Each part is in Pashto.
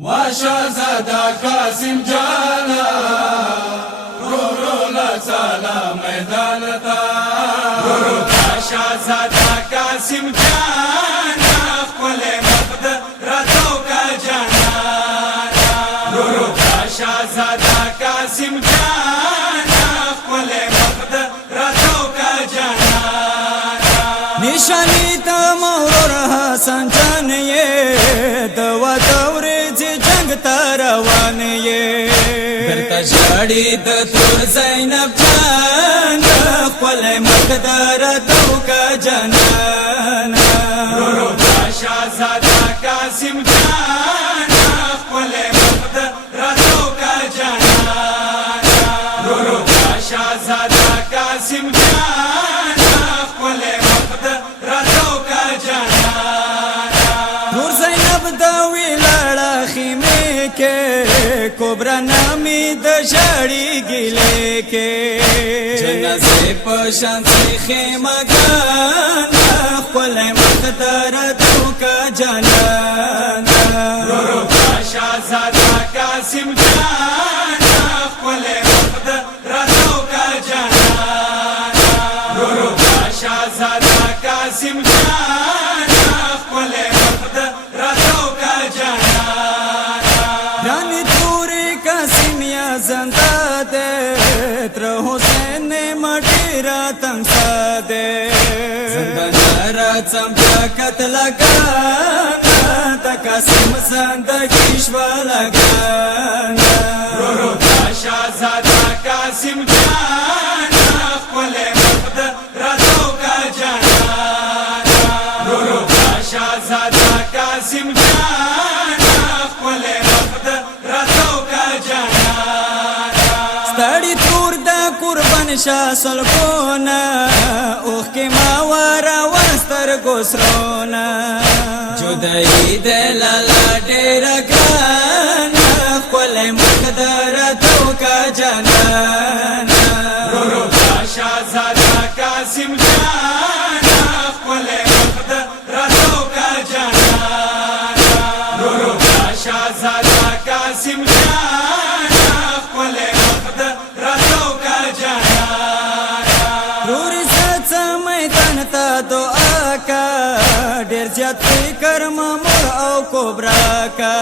وشهزاده قاسم جانا رو لسالا میدان تا شهزاده قاسم جانا خپل مقد راتو کا جانا شهزاده قاسم جانا خپل مقد راتو کا جانا نشانی تا مورور حسن جان یہ دوا دورے جنگ تروان یہ درتا جاڑی د تور زینب جان خپل مقدار تو کا جانا شهزاده قاسم جانا خپل مقد راتو کا جانا شهزاده قاسم جانا خپل مقد راتو کا جانا نور زینب دا ویلاړه خیمه کې کوبرا نامی د شاړي ګلې کې جنازه په شانتي خیمه ګان خپل مقدار تو کا جانا شهزاده قاسم جانا خپل مقد راتو کا جانا شهزاده قاسم جانا خپل مقد راتو کا جانا رانی توری قاسم یا زنده دے تر حسین مٹی را تنگ ساده زنده نارا چمچا قتل گانا تا قاسم زندگی شوا لگانا شهزاده قاسم جانا خپل مقد راتو کا جانا شهزاده قاسم جانا خپل مقد راتو کا جانا ستړي تور دا قربان شاه سلګونا اوخ کې ما ورا ورستر ګسرونا جدای د لالا ډېر ګران خپل مقدار تو کا جانا شهزاده قاسم جانا خپل مقد راتو کا جانا شهزاده قاسم جانا خپل مقد راتو کا جانا روري سات میدان ته دعا کا ډېر زیات فکر مامور او کوبرا کا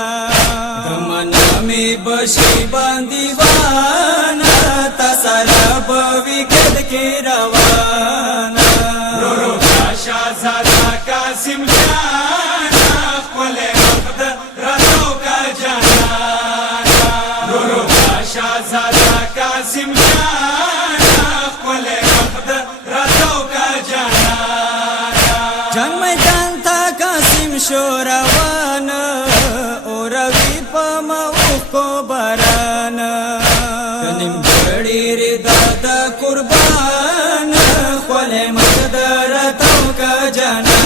دمنا می بشي باندې وانا تا سره بوي کد کې روانه شهزاده قاسم جانا خپل مقد راتو کا جانا شهزاده قاسم جانا خپل مقد راتو کا جانا جنگ میدان تا قاسم شو روان او روی په موخ کو باران کنیم جړی ردا دا قربان خپل مقدار تو کا جانا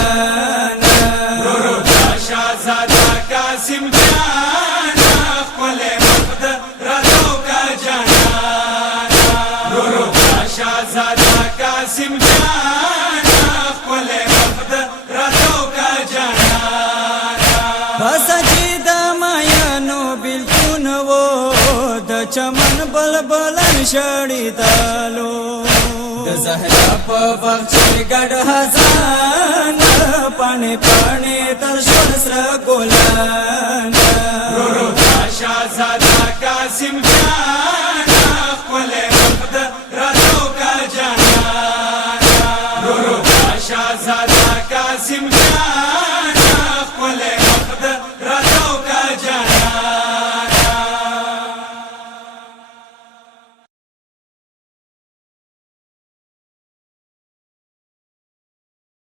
شهزاده قاسم جانا خپل مقد راتو کا جانا شهزاده قاسم جانا خپل مقد راتو کا جانا بس چې د مایانو بلکون وو د چمن بلبلن شړی دالو د زهرا په وخت ګډ هزان پانی پانی تر شور سره ګلان شهزاده